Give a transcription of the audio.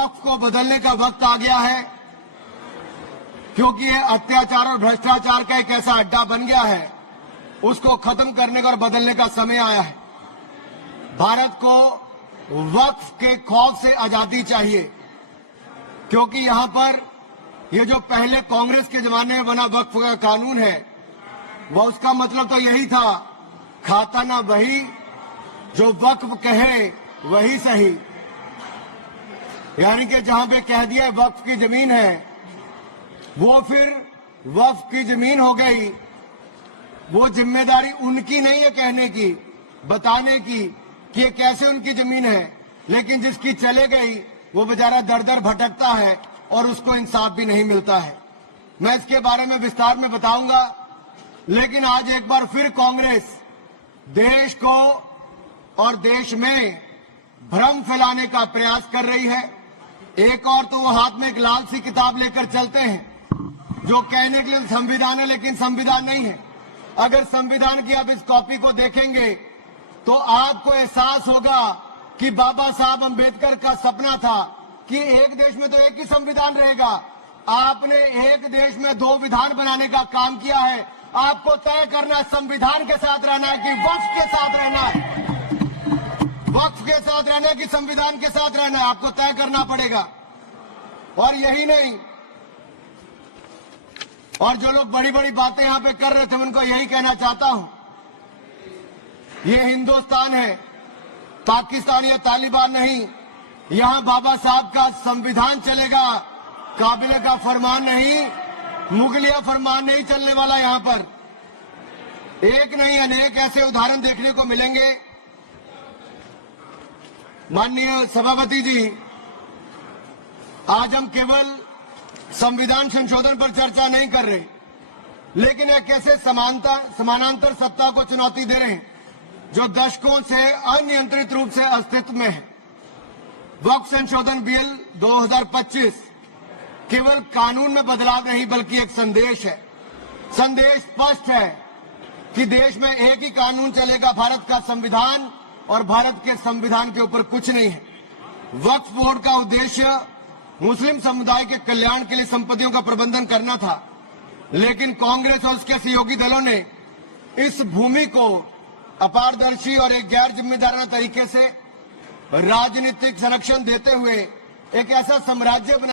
वक्फ को बदलने का वक्त आ गया है, क्योंकि ये अत्याचार और भ्रष्टाचार का एक ऐसा अड्डा बन गया है। उसको खत्म करने का और बदलने का समय आया है। भारत को वक्फ के खौफ से आजादी चाहिए, क्योंकि यहां पर ये जो पहले कांग्रेस के जमाने में बना वक्फ का कानून है, वह उसका मतलब तो यही था, खाता ना वही जो वक्फ कहे वही सही। यानी कि जहां पे कह दिया वक्फ की जमीन है, वो फिर वक्फ की जमीन हो गई। वो जिम्मेदारी उनकी नहीं है कहने की, बताने की कि ये कैसे उनकी जमीन है, लेकिन जिसकी चले गई वो बेचारा दर दर भटकता है और उसको इंसाफ भी नहीं मिलता है। मैं इसके बारे में विस्तार में बताऊंगा, लेकिन आज एक बार फिर कांग्रेस देश को और देश में भ्रम फैलाने का प्रयास कर रही है। एक और तो वो हाथ में एक लाल सी किताब लेकर चलते हैं, जो कहने के लिए संविधान है, लेकिन संविधान नहीं है। अगर संविधान की आप इस कॉपी को देखेंगे तो आपको एहसास होगा कि बाबा साहब अंबेडकर का सपना था कि एक देश में तो एक ही संविधान रहेगा। आपने एक देश में दो विधान बनाने का काम किया है। आपको तय करना है संविधान के साथ रहना है कि वक्फ के साथ रहना है, वक्फ के साथ रहना है कि संविधान के साथ रहना है, आपको तय करना पड़ेगा। और यही नहीं, और जो लोग बड़ी बड़ी बातें यहां पे कर रहे थे, उनको यही कहना चाहता हूं, ये हिंदुस्तान है, पाकिस्तान या तालिबान नहीं। यहां बाबा साहब का संविधान चलेगा, काबिले का फरमान नहीं, मुगलिया फरमान नहीं चलने वाला। यहां पर एक नहीं अनेक ऐसे उदाहरण देखने को मिलेंगे। माननीय सभापति जी, आज हम केवल संविधान संशोधन पर चर्चा नहीं कर रहे, लेकिन एक ऐसे समानांतर सत्ता को चुनौती दे रहे हैं जो दशकों से अनियंत्रित रूप से अस्तित्व में है। वक्फ संशोधन बिल 2025 केवल कानून में बदलाव नहीं, बल्कि एक संदेश है। संदेश स्पष्ट है कि देश में एक ही कानून चलेगा, भारत का संविधान, और भारत के संविधान के ऊपर कुछ नहीं है। वक्फ बोर्ड का उद्देश्य मुस्लिम समुदाय के कल्याण के लिए संपत्तियों का प्रबंधन करना था, लेकिन कांग्रेस और उसके सहयोगी दलों ने इस भूमि को अपारदर्शी और एक गैर जिम्मेदाराना तरीके से राजनीतिक संरक्षण देते हुए एक ऐसा साम्राज्य बना